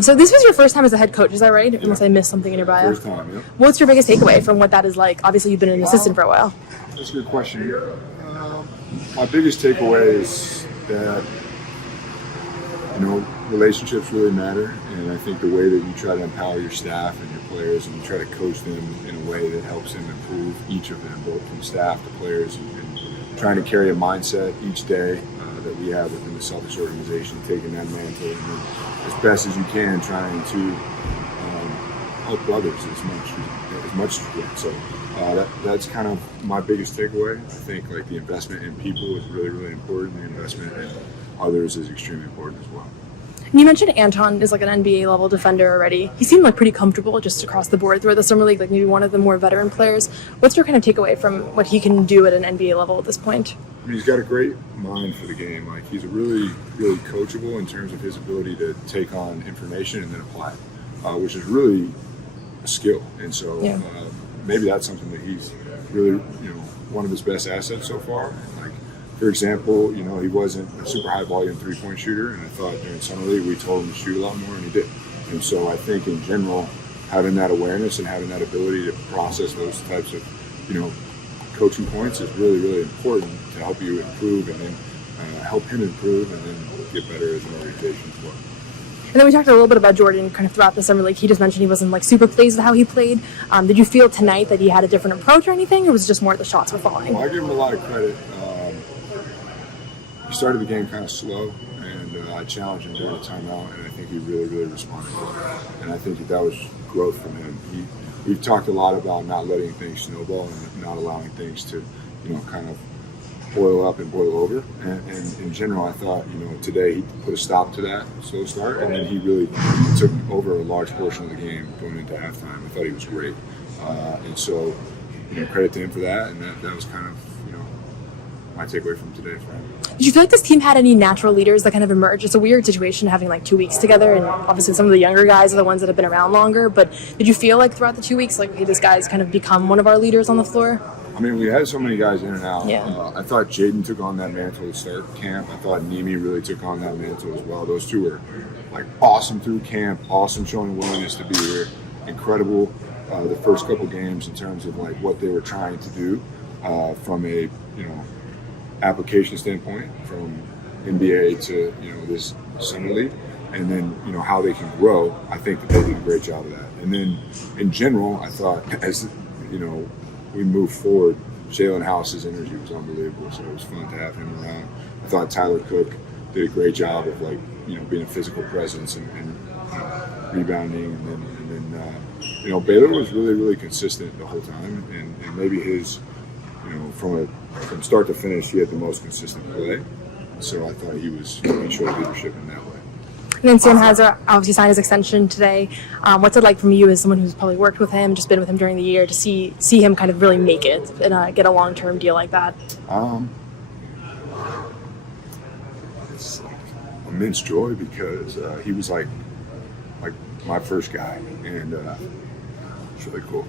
So this was your first time as a head coach, is that right? Unless I missed something in your bio. First time, yeah. What's your biggest takeaway from what that is like? Obviously, you've been an assistant for a while. That's a good question. My biggest takeaway is that, relationships really matter, and I think the way that you try to empower your staff and your players and you try to coach them in a way that helps them improve, each of them, both from staff to players, and trying to carry a mindset each day that we have within the Celtics organization, taking that mantle and then, as best as you can, trying to help others as much as you can. So that's kind of my biggest takeaway. I think like the investment in people is really, really important. The investment in others is extremely important as well. You mentioned Anton is like an NBA level defender already. He seemed like pretty comfortable just across the board throughout the summer league, like maybe one of the more veteran players. What's your kind of takeaway from what he can do at an NBA level at this point? I mean, he's got a great mind for the game. Like he's really, really coachable in terms of his ability to take on information and then apply it, which is really a skill. And so maybe that's something that he's really, one of his best assets so far. Like, for example, he wasn't a super high volume 3-point shooter, and I thought during summer league we told him to shoot a lot more, and he did. And so I think in general, having that awareness and having that ability to process those types of, coaching points is really, really important to help you improve and then help him improve and then get better as an organization as well. And then we talked a little bit about Jordan kind of throughout the summer league. He just mentioned he wasn't like super pleased with how he played. Did you feel tonight that he had a different approach or anything, or was it just more the shots were falling? Well, I give him a lot of credit. He started the game kind of slow, and I challenged him during the timeout, and I think he really, really responded well. And I think that was growth from him. We've talked a lot about not letting things snowball and not allowing things to, kind of boil up and boil over. And in general, I thought, today he put a stop to that slow start, and then he really took over a large portion of the game going into halftime. I thought he was great. And so, credit to him for that, and that was kind of, my takeaway from today for him. Did you feel like this team had any natural leaders that kind of emerged? It's a weird situation having like 2 weeks together, and obviously some of the younger guys are the ones that have been around longer, but did you feel like throughout the 2 weeks, like, okay, this guy's kind of become one of our leaders on the floor? I mean, we had so many guys in and out. Yeah. I thought Jaden took on that mantle to start camp. I thought Nimi really took on that mantle as well. Those two were like awesome through camp, awesome showing willingness to be here, incredible the first couple games in terms of like what they were trying to do from a, application standpoint from NBA to this summer league, and then how they can grow. I think that they did a great job of that. And then in general, I thought as we move forward, Jalen House's energy was unbelievable. So it was fun to have him around. I thought Tyler Cook did a great job of being a physical presence and rebounding, and then Baylor was really, really consistent the whole time, and maybe his from start to finish, he had the most consistent play. So I thought he showed leadership in that way. And then Sam Hauser obviously signed his extension today. What's it like from you as someone who's probably worked with him, just been with him during the year, to see him kind of really make it and get a long-term deal like that? It's like immense joy because he was like my first guy, and it's really cool.